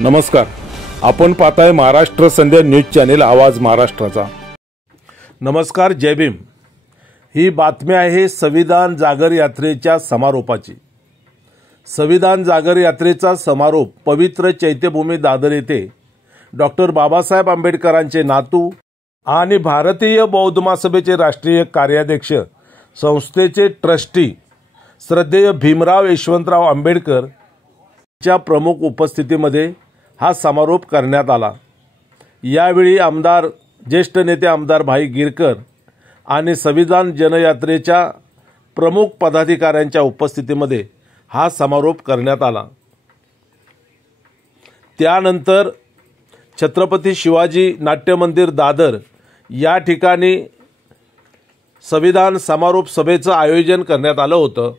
नमस्कार, आपण पाहताय महाराष्ट्र संध्या न्यूज चॅनेल आवाज महाराष्ट्राचा। नमस्कार, जय भीम। ही बातमी आहे संविधान जागर यात्रेच्या समारोपाची। संविधान जागर यात्रेचा समारोप पवित्र चैत्यभूमी दादर येथे डॉक्टर बाबासाहेब आंबेडकरांचे नातू आणि भारतीय बौद्ध महासभेचे राष्ट्रीय कार्याध्यक्ष संस्थेचे ट्रस्टी श्रद्धेय भीमराव यशवंतराव आंबेडकर च्या प्रमुख उपस्थितीमध्ये हा समारोप करण्यात आला। यावेळी आमदार ज्येष्ठ नेते आमदार भाई गिरकर आणि संविधान जनयात्रेच्या प्रमुख पदाधिकाऱ्यांच्या उपस्थितीमध्ये हा समारोप करण्यात आला। त्यानंतर छत्रपती शिवाजी नाट्य मंदिर दादर या ठिकाणी संविधान समारोप सभेचं आयोजन करण्यात आलं होतं।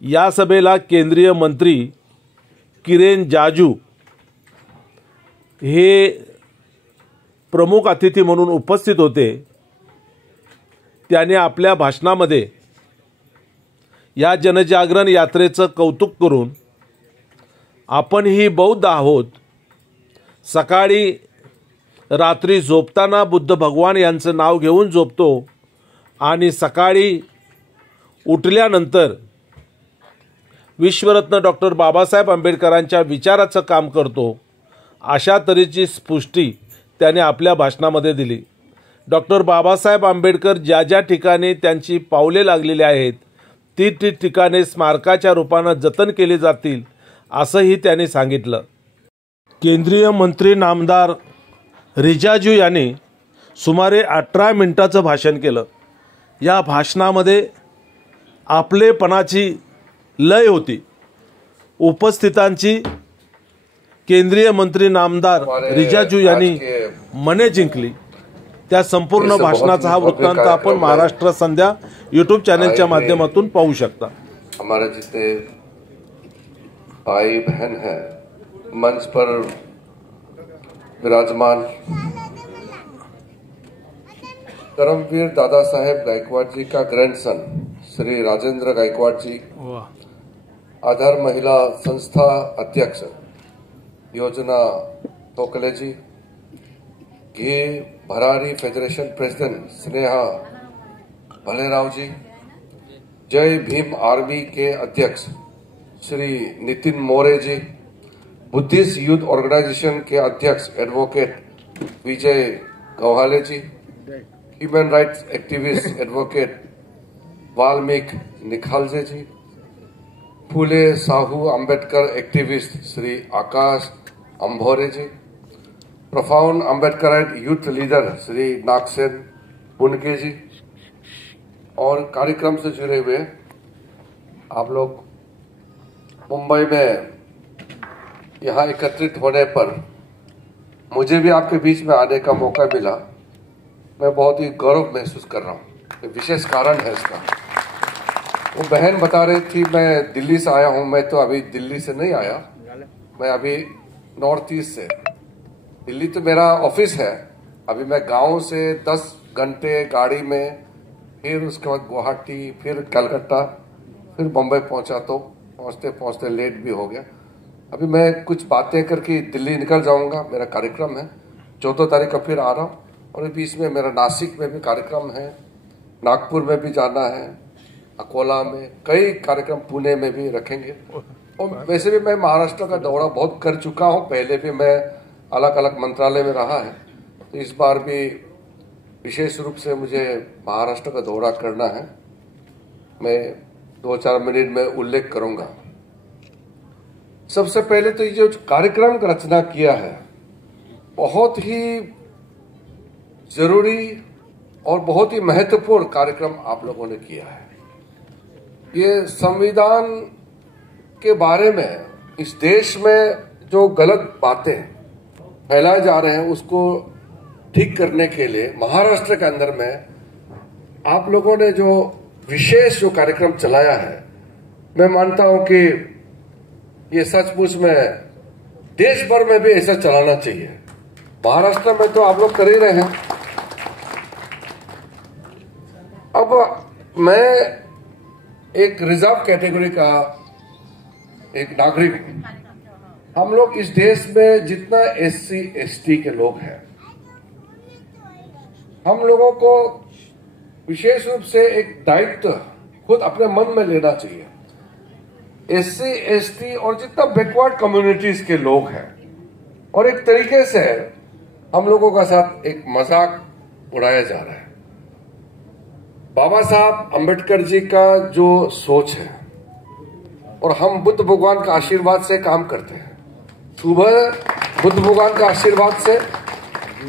या सभेला केंद्रीय मंत्री किरेन जाजू हे प्रमुख अतिथी म्हणून उपस्थित होते। त्याने आपल्या भाषणामध्ये या जनजागरण यात्रेचं कौतुक करून आपण ही बौद्ध आहोत, सकाळी रात्री झोपताना बुद्ध भगवान यांचं नाव घेऊन झोपतो आणि सकाळी उठल्यानंतर विश्वरत्न डॉक्टर बाबासाहेब आंबेडकरांच्या विचाराचं काम करतो, अशा तऱ्हेची स्पष्टी त्याने आपल्या भाषणामध्ये दिली। डॉक्टर बाबासाहेब आंबेडकर ज्या ज्या ठिकाणी त्यांची पावले लागलेली आहेत ती ठिकाणे स्मारकाच्या रूपाने जतन केली जातील असंही त्यांनी सांगितलं। केंद्रीय मंत्री नामदार रिजाजू यांनी सुमारे 18 मिनिटाचं भाषण केलं। या भाषणामध्ये आपलेपणाची लय होती। उपस्थितांची केंद्रीय मंत्री नामदार रिजाजू यांनी मने जिंकली। त्या संपूर्ण भाषणाचा हा वृत्तांत आपण महाराष्ट्र संध्या यूट्यूब चॅनलच्या माध्यमातून पाहू शकता। हमारे जितने भाई बहन हैं मंच पर विराजमान कर्मवीर दादा साहेब गायकवाड़ जी का ग्रैंडसन श्री राजेंद्र गायकवाड़ जी, आधार महिला संस्था अध्यक्ष Yojana Tokle ji, Ghe Bharari federation president Sneha Bhalerao ji, Jai Bhim army के अध्यक्ष Shri Nitin More ji, Buddhist youth organisation के अध्यक्ष advocate Vijay Gauhale ji, human rights activist advocate Valmiki Nikhalje ji, Phule Sahu Ambedkar activist Shri Akash Ambhore ji, profound Ambedkarite youth leader Shri Nagsen Punke ji, और कार्यक्रम से जुड़े हुए आप लोग मुंबई में यहाँ एकत्रित होने पर मुझे भी आपके बीच में आने का मौका मिला। मैं बहुत ही गौरव महसूस कर रहा हूँ। विशेष कारण है इसका। वो बहन बता रही थी मैं दिल्ली से आया हूँ। मैं तो अभी दिल्ली से नहीं आया, मैं अभी नॉर्थ ईस्ट से। दिल्ली तो मेरा ऑफिस है। अभी मैं गांव से 10 घंटे गाड़ी में, फिर उसके बाद गुवाहाटी, फिर कलकत्ता, फिर बम्बई पहुंचा, तो पहुंचते पहुंचते लेट भी हो गया। अभी मैं कुछ बातें करके दिल्ली निकल जाऊंगा। मेरा कार्यक्रम है 14 तारीख का, फिर आ रहा हूँ। और बीच में मेरा नासिक में भी कार्यक्रम है, नागपुर में भी जाना है, अकोला में कई कार्यक्रम, पुणे में भी रखेंगे। और वैसे भी मैं महाराष्ट्र का दौरा बहुत कर चुका हूं। पहले भी मैं अलग अलग मंत्रालय में रहा है, तो इस बार भी विशेष रूप से मुझे महाराष्ट्र का दौरा करना है। मैं 2-4 मिनट में उल्लेख करूंगा। सबसे पहले तो ये जो कार्यक्रम का रचना किया है बहुत ही जरूरी और बहुत ही महत्वपूर्ण कार्यक्रम आप लोगों ने किया है। ये संविधान के बारे में इस देश में जो गलत बातें फैलाए जा रहे हैं उसको ठीक करने के लिए महाराष्ट्र के अंदर में आप लोगों ने जो विशेष जो कार्यक्रम चलाया है, मैं मानता हूं कि ये सचमुच में देश भर में भी ऐसा चलाना चाहिए। महाराष्ट्र में तो आप लोग कर ही रहे हैं। अब मैं एक रिजर्व कैटेगरी का एक नागरिक हूं। हम लोग इस देश में जितना SC ST के लोग हैं, हम लोगों को विशेष रूप से एक दायित्व खुद अपने मन में लेना चाहिए। SC ST और जितना बैकवर्ड कम्युनिटीज के लोग हैं, और एक तरीके से हम लोगों का साथ एक मजाक उड़ाया जा रहा है। बाबा साहब अंबेडकर जी का जो सोच है, और हम बुद्ध भगवान का आशीर्वाद से काम करते हैं। सुबह बुद्ध भगवान का आशीर्वाद से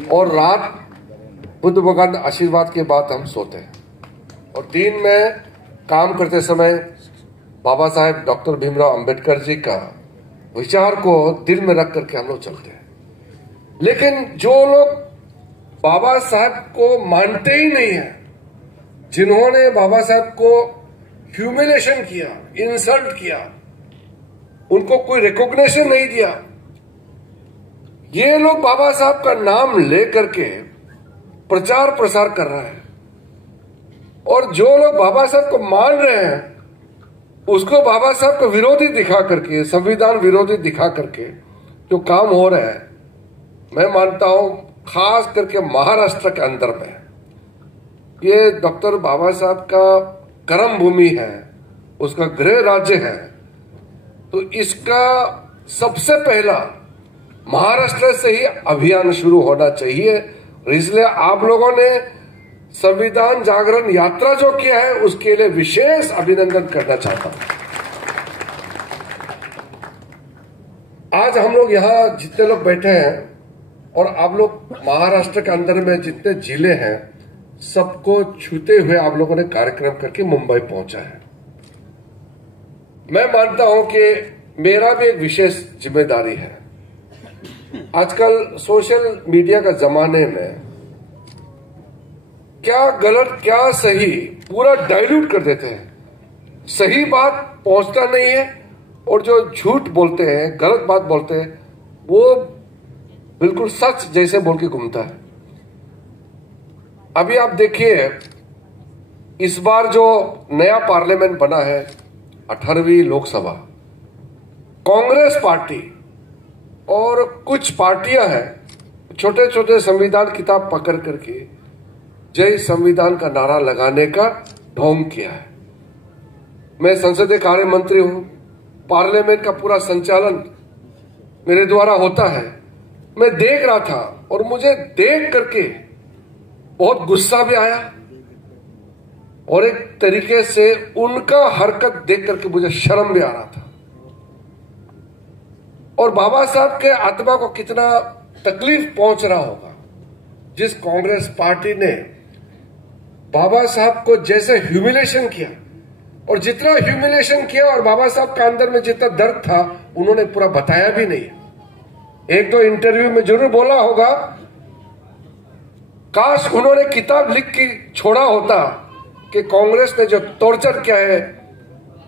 और रात बुद्ध भगवान के आशीर्वाद के बाद हम सोते हैं, और दिन में काम करते समय बाबा साहेब डॉक्टर भीमराव अंबेडकर जी का विचार को दिल में रख करके हम लोग चलते हैं। लेकिन जो लोग बाबा साहब को मानते ही नहीं है, जिन्होंने बाबा साहब को ह्यूमिलेशन किया, इंसल्ट किया, उनको कोई रिकॉग्निशन नहीं दिया, ये लोग बाबा साहब का नाम लेकर के प्रचार प्रसार कर रहे हैं। और जो लोग बाबा साहब को मान रहे हैं, उसको बाबा साहब को विरोधी दिखा करके, संविधान विरोधी दिखा करके जो काम हो रहा है, मैं मानता हूं खास करके महाराष्ट्र के अंदर में ये डॉक्टर बाबा साहब का कर्म भूमि है, उसका गृह राज्य है, तो इसका सबसे पहला महाराष्ट्र से ही अभियान शुरू होना चाहिए। इसलिए आप लोगों ने संविधान जागरण यात्रा जो किया है, उसके लिए विशेष अभिनंदन करना चाहता हूं। आज हम लोग यहां जितने लोग बैठे हैं, और आप लोग महाराष्ट्र के अंदर में जितने जिले हैं, सबको छूते हुए आप लोगों ने कार्यक्रम करके मुंबई पहुंचा है। मैं मानता हूं कि मेरा भी एक विशेष जिम्मेदारी है। आजकल सोशल मीडिया का जमाने में क्या गलत क्या सही पूरा डाइल्यूट कर देते हैं। सही बात पहुंचता नहीं है, और जो झूठ बोलते हैं, गलत बात बोलते हैं, वो बिल्कुल सच जैसे बोल के घूमता है। अभी आप देखिए, इस बार जो नया पार्लियामेंट बना है, 18वीं लोकसभा, कांग्रेस पार्टी और कुछ पार्टियां हैं, छोटे छोटे संविधान किताब पकड़ करके जय संविधान का नारा लगाने का ढोंग किया है। मैं संसदीय कार्य मंत्री हूं, पार्लियामेंट का पूरा संचालन मेरे द्वारा होता है। मैं देख रहा था, और मुझे देख करके बहुत गुस्सा भी आया, और एक तरीके से उनका हरकत देख करके मुझे शर्म भी आ रहा था। और बाबा साहब के आत्मा को कितना तकलीफ पहुंच रहा होगा, जिस कांग्रेस पार्टी ने बाबा साहब को जैसे ह्यूमिलेशन किया, और जितना ह्यूमिलेशन किया, और बाबा साहब के अंदर में जितना दर्द था, उन्होंने पूरा बताया भी नहीं। एक दो इंटरव्यू में जरूर बोला होगा, काश उन्होंने किताब लिख के छोड़ा होता कि कांग्रेस ने जो टॉर्चर किया है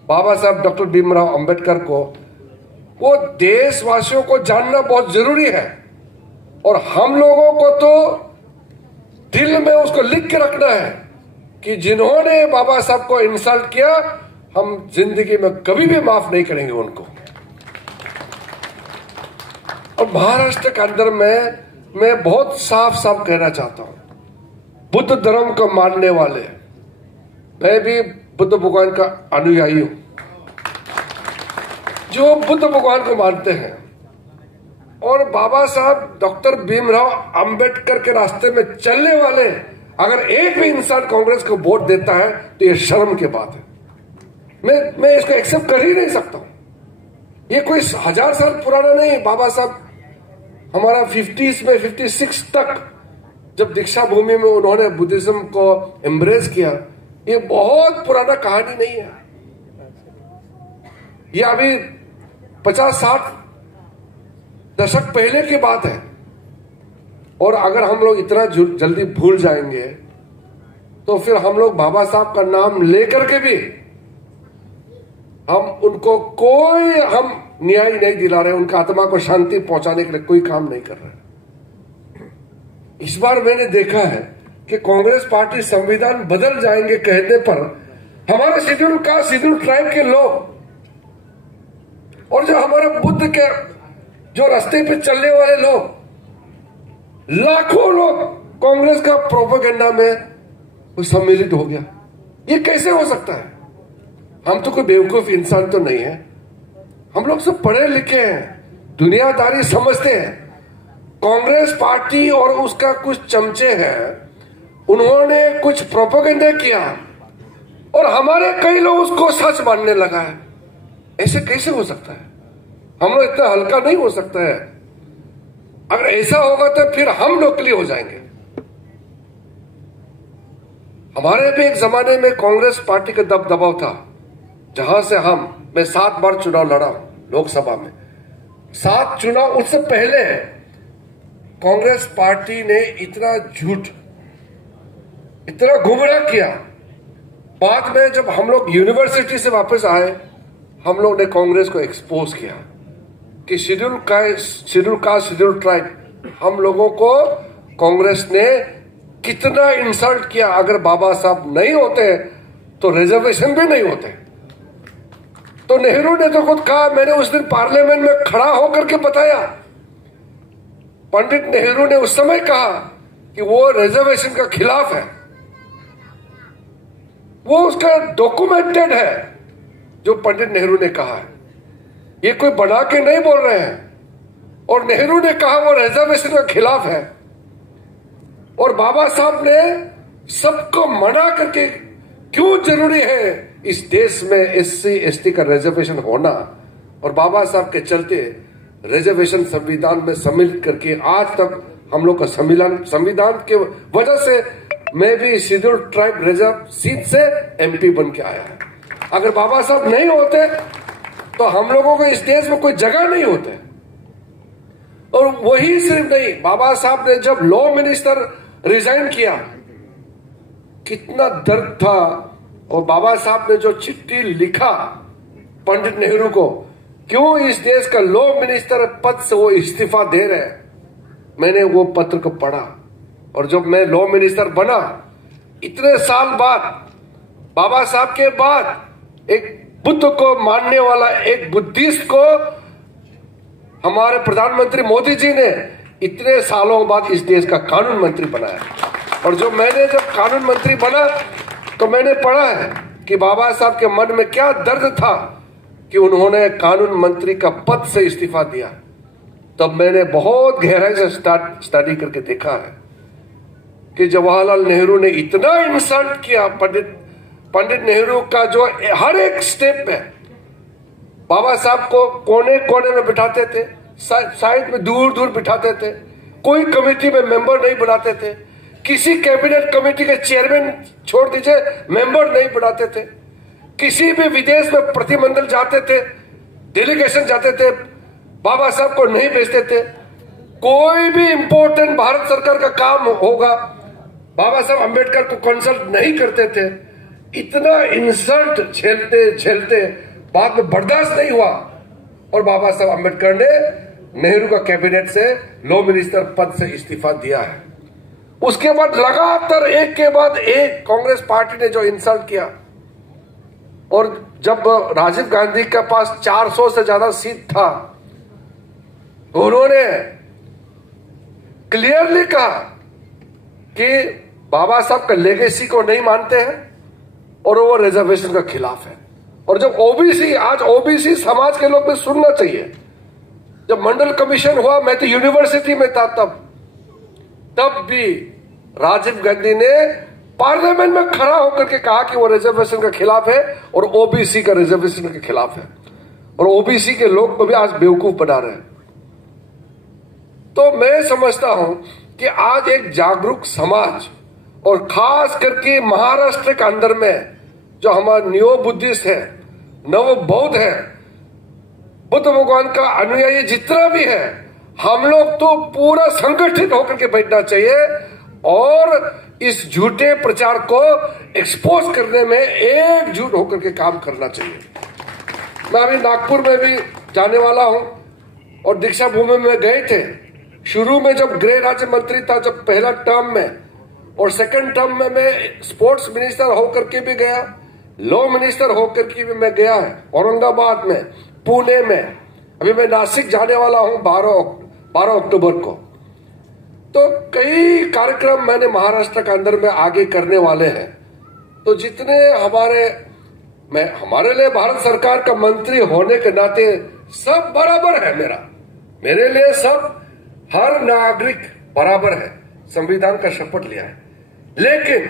बाबा साहब डॉक्टर भीमराव अंबेडकर को, वो देशवासियों को जानना बहुत जरूरी है। और हम लोगों को तो दिल में उसको लिख के रखना है कि जिन्होंने बाबा साहब को इंसल्ट किया, हम जिंदगी में कभी भी माफ नहीं करेंगे उनको। और महाराष्ट्र के अंदर में मैं बहुत साफ साफ कहना चाहता हूं, बुद्ध धर्म को मानने वाले, मैं भी बुद्ध भगवान का अनुयायी हूं, जो बुद्ध भगवान को मानते हैं, और बाबा साहब डॉक्टर भीमराव अंबेडकर के रास्ते में चलने वाले, अगर एक भी इंसान कांग्रेस को वोट देता है तो ये शर्म की बात है। मैं इसको एक्सेप्ट कर ही नहीं सकता हूं। ये कोई 1000 साल पुराना नहीं। बाबा साहब हमारा 50s में 56 तक जब दीक्षा भूमि में उन्होंने बुद्धिज्म को एम्ब्रेस किया, ये बहुत पुराना कहानी नहीं है। ये अभी 50-60 दशक पहले की बात है। और अगर हम लोग इतना जल्दी भूल जाएंगे, तो फिर हम लोग बाबा साहब का नाम लेकर के भी हम उनको कोई हम न्याय नहीं दिला रहे, उनका आत्मा को शांति पहुंचाने के लिए कोई काम नहीं कर रहे। इस बार मैंने देखा है कि कांग्रेस पार्टी संविधान बदल जाएंगे कहने पर हमारे शेड्यूल कास्ट, शेड्यूल ट्राइब के लोग, और जो हमारे बुद्ध के जो रास्ते पे चलने वाले लोग, लाखों लोग कांग्रेस का प्रोपेगेंडा में सम्मिलित हो गया। ये कैसे हो सकता है? हम तो कोई बेवकूफ इंसान तो नहीं है, हम लोग सब पढ़े लिखे हैं, दुनियादारी समझते हैं। कांग्रेस पार्टी और उसका कुछ चमचे हैं, उन्होंने कुछ प्रोपेगेंडा किया और हमारे कई लोग उसको सच मानने लगा है। ऐसे कैसे हो सकता है? हम लोग इतना हल्का नहीं हो सकता है। अगर ऐसा होगा तो फिर हम नकली हो जाएंगे। हमारे भी एक जमाने में कांग्रेस पार्टी का दबदबाव था, जहां से मैं 7 बार चुनाव लड़ा लोकसभा में। 7 चुनाव, उससे पहले कांग्रेस पार्टी ने इतना झूठ, इतना गुमराह किया। बाद में जब हम लोग यूनिवर्सिटी से वापस आए, हम लोग ने कांग्रेस को एक्सपोज किया कि शेड्यूल कास्ट, शेड्यूल ट्राइब, हम लोगों को कांग्रेस ने कितना इंसल्ट किया। अगर बाबा साहब नहीं होते तो रिजर्वेशन भी नहीं होते। तो नेहरू ने तो खुद कहा, मैंने उस दिन पार्लियामेंट में खड़ा होकर के बताया, पंडित नेहरू ने उस समय कहा कि वो रिजर्वेशन का खिलाफ है। वो उसका डॉक्यूमेंटेड है जो पंडित नेहरू ने कहा है, ये कोई बना के नहीं बोल रहे हैं। और नेहरू ने कहा वो रिजर्वेशन का खिलाफ है, और बाबा साहब ने सबको मना करके, क्यों जरूरी है इस देश में एससी एसटी का रिजर्वेशन होना, और बाबा साहब के चलते रिजर्वेशन संविधान में सम्मिलित करके आज तक हम लोग का संविधान के वजह से मैं भी शेड्यूल ट्राइब रिजर्व सीट से एमपी बन के आया है। अगर बाबा साहब नहीं होते तो हम लोगों को इस देश में कोई जगह नहीं होते। और वही सिर्फ नहीं, बाबा साहब ने जब लॉ मिनिस्टर रिजाइन किया, कितना दर्द था। और बाबा साहब ने जो चिट्ठी लिखा पंडित नेहरू को, क्यों इस देश का लॉ मिनिस्टर पद से वो इस्तीफा दे रहे हैं, मैंने वो पत्र को पढ़ा। और जब मैं लॉ मिनिस्टर बना, इतने साल बाद, बाबा साहब के बाद, एक बुद्ध को मानने वाला एक बुद्धिस्ट को हमारे प्रधानमंत्री मोदी जी ने इतने सालों बाद इस देश का कानून मंत्री बनाया। और जब कानून मंत्री बना तो मैंने पढ़ा है कि बाबा साहब के मन में क्या दर्द था कि उन्होंने कानून मंत्री का पद से इस्तीफा दिया। तब मैंने बहुत गहराई से स्टडी करके देखा है कि जवाहरलाल नेहरू ने इतना इंसल्ट किया पंडित नेहरू का, जो हर एक स्टेप में बाबा साहब को कोने कोने में बिठाते थे, साइड में दूर दूर बिठाते थे, कोई कमेटी में मेंबर नहीं बनाते थे, किसी कैबिनेट कमेटी के चेयरमैन छोड़ दीजिए मेंबर नहीं बनाते थे, किसी भी विदेश में प्रतिनिधिमंडल जाते थे, डेलीगेशन जाते थे, बाबा साहब को नहीं भेजते थे। कोई भी इंपॉर्टेंट भारत सरकार का काम होगा, बाबा साहब अंबेडकर को कंसल्ट नहीं करते थे। इतना इंसल्ट झेलते झेलते बाद में बर्दाश्त नहीं हुआ और बाबा साहब अंबेडकर ने नेहरू का कैबिनेट से लॉ मिनिस्टर पद से इस्तीफा दिया है। उसके बाद लगातार एक के बाद एक कांग्रेस पार्टी ने जो इंसल्ट किया, और जब राजीव गांधी के पास 400 से ज्यादा सीट था, उन्होंने क्लियरली कहा कि बाबा साहब का लेगेसी को नहीं मानते हैं और वो रिजर्वेशन का खिलाफ है। और जब ओबीसी, आज ओबीसी समाज के लोग भी सुनना चाहिए। जब मंडल कमीशन हुआ, मैं तो यूनिवर्सिटी में था तब भी राजीव गांधी ने पार्लियामेंट में खड़ा होकर के कहा कि वो रिजर्वेशन का खिलाफ है और ओबीसी का रिजर्वेशन के खिलाफ है, और ओबीसी के लोग को भी आज बेवकूफ बना रहे हैं। तो मैं समझता हूं कि आज एक जागरूक समाज, और खास करके महाराष्ट्र के अंदर में जो हमारे न्यो बुद्धिस्ट है, नव बौद्ध है, बुद्ध भगवान का अनुयायी जितना भी है, हम लोग तो पूरा संगठित होकर के बैठना चाहिए और इस झूठे प्रचार को एक्सपोज करने में एकजुट होकर के काम करना चाहिए। मैं अभी नागपुर में भी जाने वाला हूं और दीक्षा भूमि में गए थे। शुरू में जब गृह राज्य मंत्री था, जब पहला टर्म में, और सेकंड टर्म में मैं स्पोर्ट्स मिनिस्टर होकर के भी गया, लॉ मिनिस्टर होकर के भी मैं गया है औरंगाबाद में, पुणे में, अभी मैं नासिक जाने वाला हूं 12 अक्टूबर को। तो कई कार्यक्रम मैंने महाराष्ट्र के अंदर में आगे करने वाले हैं। तो जितने हमारे लिए भारत सरकार का मंत्री होने के नाते सब बराबर है। मेरे लिए सब, हर नागरिक बराबर है, संविधान का शपथ लिया है। लेकिन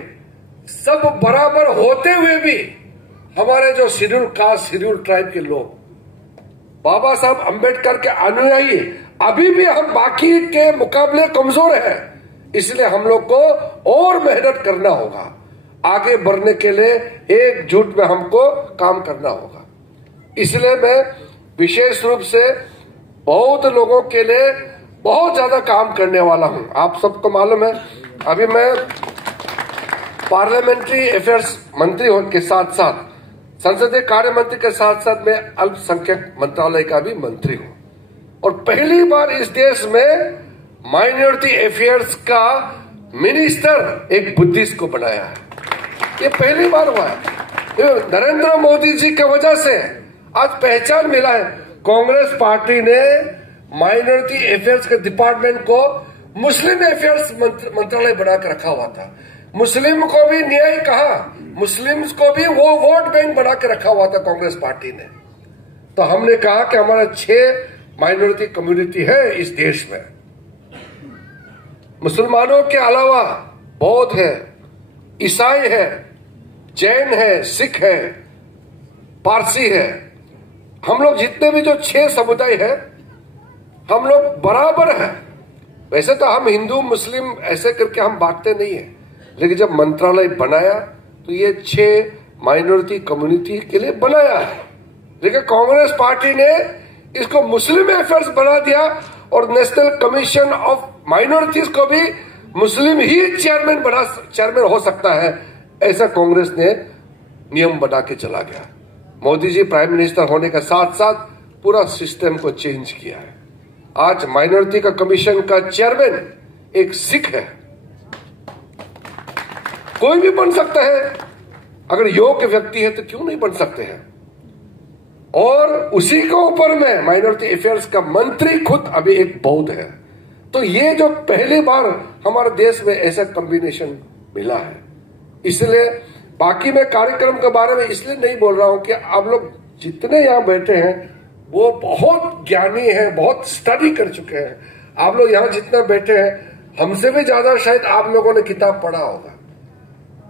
सब बराबर होते हुए भी हमारे जो शेड्यूल कास्ट, शेड्यूल ट्राइब के लोग, बाबा साहब अंबेडकर के अनुयायी, अभी भी हम बाकी के मुकाबले कमजोर हैं। इसलिए हम लोग को और मेहनत करना होगा। आगे बढ़ने के लिए एकजुट में हमको काम करना होगा। इसलिए मैं विशेष रूप से बहुत लोगों के लिए बहुत ज्यादा काम करने वाला हूं। आप सबको मालूम है, अभी मैं पार्लियामेंट्री अफेयर्स मंत्री के साथ साथ, संसदीय कार्य मंत्री के साथ साथ मैं अल्पसंख्यक मंत्रालय का भी मंत्री हूं। और पहली बार इस देश में माइनॉरिटी अफेयर्स का मिनिस्टर एक बुद्धिस्ट को बनाया है। ये पहली बार हुआ है। नरेंद्र मोदी जी की वजह से आज पहचान मिला है। कांग्रेस पार्टी ने माइनॉरिटी अफेयर्स के डिपार्टमेंट को मुस्लिम अफेयर्स मंत्रालय बनाकर रखा हुआ था। मुस्लिम को भी न्याय कहा, मुस्लिम्स को भी वो वोट बैंक बना के रखा हुआ था कांग्रेस पार्टी ने। तो हमने कहा कि हमारा 6 माइनॉरिटी कम्युनिटी है इस देश में। मुसलमानों के अलावा बौद्ध है, ईसाई है, जैन है, सिख है, पारसी है। हम लोग जितने भी जो 6 समुदाय है, हम लोग बराबर है। वैसे तो हम हिंदू मुस्लिम ऐसे करके हम बांटते नहीं है, लेकिन जब मंत्रालय बनाया तो ये 6 माइनॉरिटी कम्युनिटी के लिए बनाया है। लेकिन कांग्रेस पार्टी ने इसको मुस्लिम अफेयर्स बना दिया और नेशनल कमीशन ऑफ माइनॉरिटीज को भी मुस्लिम ही चेयरमैन हो सकता है, ऐसा कांग्रेस ने नियम बना के चला गया। मोदी जी प्राइम मिनिस्टर होने के साथ साथ पूरा सिस्टम को चेंज किया है। आज माइनॉरिटी का कमीशन का चेयरमैन एक सिख है। कोई भी बन सकता है, अगर योग्य व्यक्ति है तो क्यों नहीं बन सकते हैं। और उसी के ऊपर में माइनॉरिटी अफेयर्स का मंत्री खुद अभी एक बौद्ध है। तो ये जो पहली बार हमारे देश में ऐसा कॉम्बिनेशन मिला है। इसलिए बाकी मैं कार्यक्रम के बारे में इसलिए नहीं बोल रहा हूं कि आप लोग जितने यहां बैठे हैं वो बहुत ज्ञानी हैं, बहुत स्टडी कर चुके हैं। आप लोग यहां जितना बैठे हैं, हमसे भी ज्यादा शायद आप लोगों ने किताब पढ़ा होगा,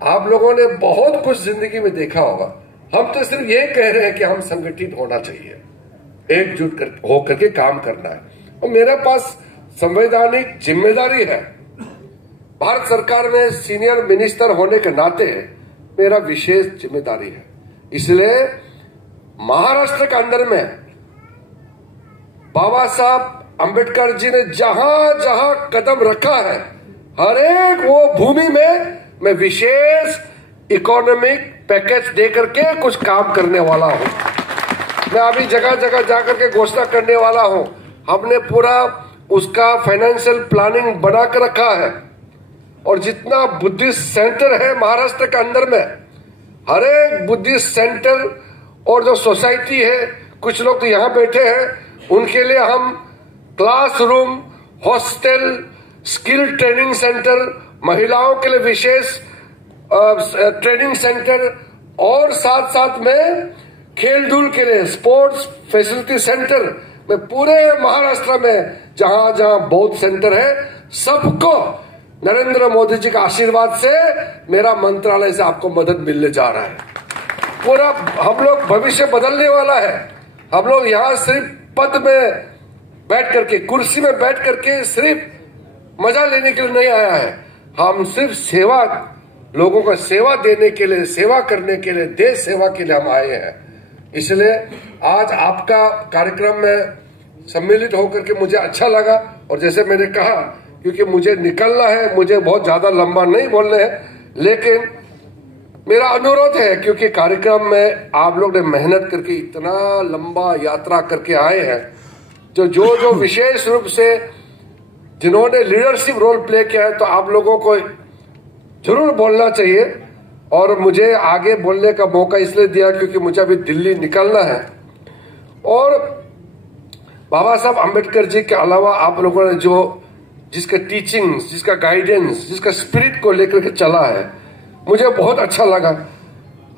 आप लोगों ने बहुत कुछ जिंदगी में देखा होगा। हम तो सिर्फ ये कह रहे हैं कि हम संगठित होना चाहिए, एकजुट होकर के काम करना है। और मेरे पास संवैधानिक जिम्मेदारी है। भारत सरकार में सीनियर मिनिस्टर होने के नाते मेरा विशेष जिम्मेदारी है। इसलिए महाराष्ट्र के अंदर में बाबा साहब अंबेडकर जी ने जहां जहां कदम रखा है, हर एक वो भूमि में मैं विशेष इकोनॉमिक पैकेज देकर के कुछ काम करने वाला हूं। मैं अभी जगह जगह जाकर के घोषणा करने वाला हूं। हमने पूरा उसका फाइनेंशियल प्लानिंग बना कर रखा है। और जितना बुद्धिस्ट सेंटर है महाराष्ट्र के अंदर में, हर एक बुद्धिस्ट सेंटर और जो सोसाइटी है, कुछ लोग तो यहां बैठे हैं, उनके लिए हम classroom, hostel, skill training centre, महिलाओं के लिए विशेष ट्रेनिंग सेंटर और साथ साथ में खेल धूल के लिए स्पोर्ट्स फैसिलिटी सेंटर में पूरे महाराष्ट्र में जहां जहां बौद्ध सेंटर है, सबको नरेंद्र मोदी जी का आशीर्वाद से मेरा मंत्रालय से आपको मदद मिलने जा रहा है। पूरा हम लोग भविष्य बदलने वाला है। हम लोग यहाँ सिर्फ पद में बैठ करके, कुर्सी में बैठ करके सिर्फ मजा लेने के लिए नहीं आया है। हम सिर्फ सेवा, लोगों को सेवा देने के लिए, सेवा करने के लिए, देश सेवा के लिए हम आए हैं। इसलिए आज आपका कार्यक्रम में सम्मिलित होकर के मुझे अच्छा लगा। और जैसे मैंने कहा, क्योंकि मुझे निकलना है, मुझे बहुत ज्यादा लंबा नहीं बोलना है, लेकिन मेरा अनुरोध है, क्योंकि कार्यक्रम में आप लोग ने मेहनत करके इतना लंबा यात्रा करके आए हैं, जो विशेष रूप से जिन्होंने लीडरशिप रोल प्ले किया है, तो आप लोगों को जरूर बोलना चाहिए। और मुझे आगे बोलने का मौका इसलिए दिया क्योंकि मुझे अभी दिल्ली निकलना है। और बाबा साहब अम्बेडकर जी के अलावा आप लोगों ने जो जिसका टीचिंग्स, जिसका गाइडेंस, जिसका स्पिरिट को लेकर के चला है, मुझे बहुत अच्छा लगा।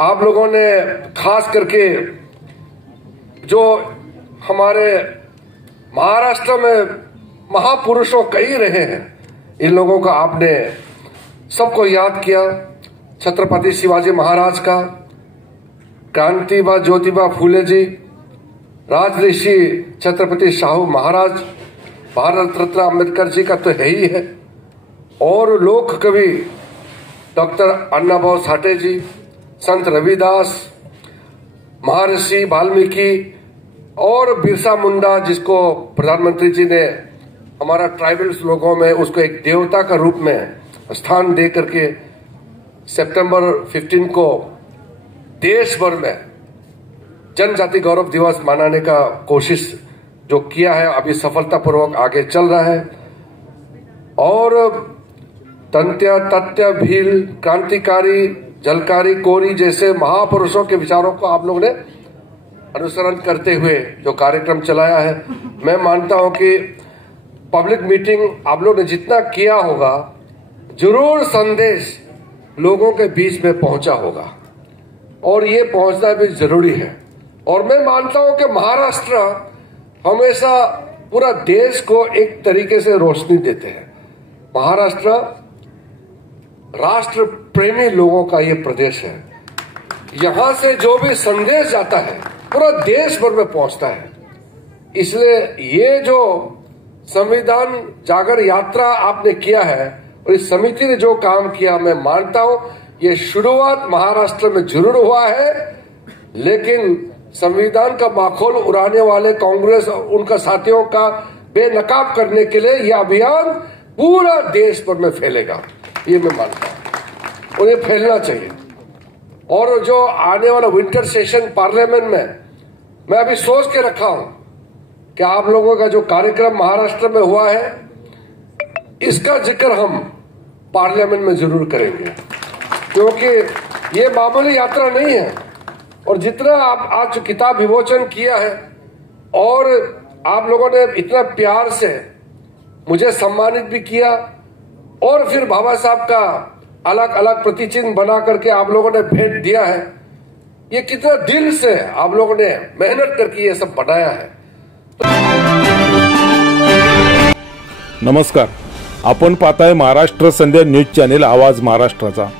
आप लोगों ने खास करके जो हमारे महाराष्ट्र में महापुरुषों कई रहे हैं, इन लोगों का आपने सबको याद किया। छत्रपति शिवाजी महाराज का, क्रांतिबा ज्योतिबा फूले जी, राजऋषि छत्रपति शाहू महाराज, भारत रत्न अम्बेडकर जी का तो है ही है, और लोक कवि डॉक्टर अन्नाभाऊ साठे जी, संत रविदास, महर्षि वाल्मीकि और बिरसा मुंडा, जिसको प्रधानमंत्री जी ने हमारा ट्राइबल्स लोगों में उसको एक देवता का रूप में स्थान दे करके सितंबर 15 को देश भर में जनजाति गौरव दिवस मनाने का कोशिश जो किया है, अभी सफलतापूर्वक आगे चल रहा है। और तंत्य, तथ्य, भील, क्रांतिकारी, जलकारी, कोरी जैसे महापुरुषों के विचारों को आप लोगों ने अनुसरण करते हुए जो कार्यक्रम चलाया है, मैं मानता हूं कि पब्लिक मीटिंग आप लोग ने जितना किया होगा, जरूर संदेश लोगों के बीच में पहुंचा होगा, और ये पहुंचना भी जरूरी है। और मैं मानता हूं कि महाराष्ट्र हमेशा पूरा देश को एक तरीके से रोशनी देते हैं। महाराष्ट्र राष्ट्र प्रेमी लोगों का ये प्रदेश है। यहां से जो भी संदेश जाता है पूरा देश भर में पहुंचता है। इसलिए ये जो संविधान जागर यात्रा आपने किया है और इस समिति ने जो काम किया, मैं मानता हूं ये शुरुआत महाराष्ट्र में जरूर हुआ है, लेकिन संविधान का माखौल उड़ाने वाले कांग्रेस और उनका साथियों का बेनकाब करने के लिए यह अभियान पूरा देश भर में फैलेगा, ये मैं मानता हूं, और ये फैलना चाहिए। और जो आने वाला विंटर सेशन पार्लियामेंट में मैं अभी सोच के रखा हूं कि आप लोगों का जो कार्यक्रम महाराष्ट्र में हुआ है, इसका जिक्र हम पार्लियामेंट में जरूर करेंगे, क्योंकि ये मामूली यात्रा नहीं है। और जितना आप आज किताब विमोचन किया है और आप लोगों ने इतना प्यार से मुझे सम्मानित भी किया, और फिर बाबा साहब का अलग अलग प्रतिचिन्ह बना करके आप लोगों ने भेंट दिया है, ये कितना दिल से आप लोगों ने मेहनत करके ये सब बनाया है। नमस्कार, आपण पाहताय महाराष्ट्र संध्या न्यूज चॅनेल आवाज महाराष्ट्राचा।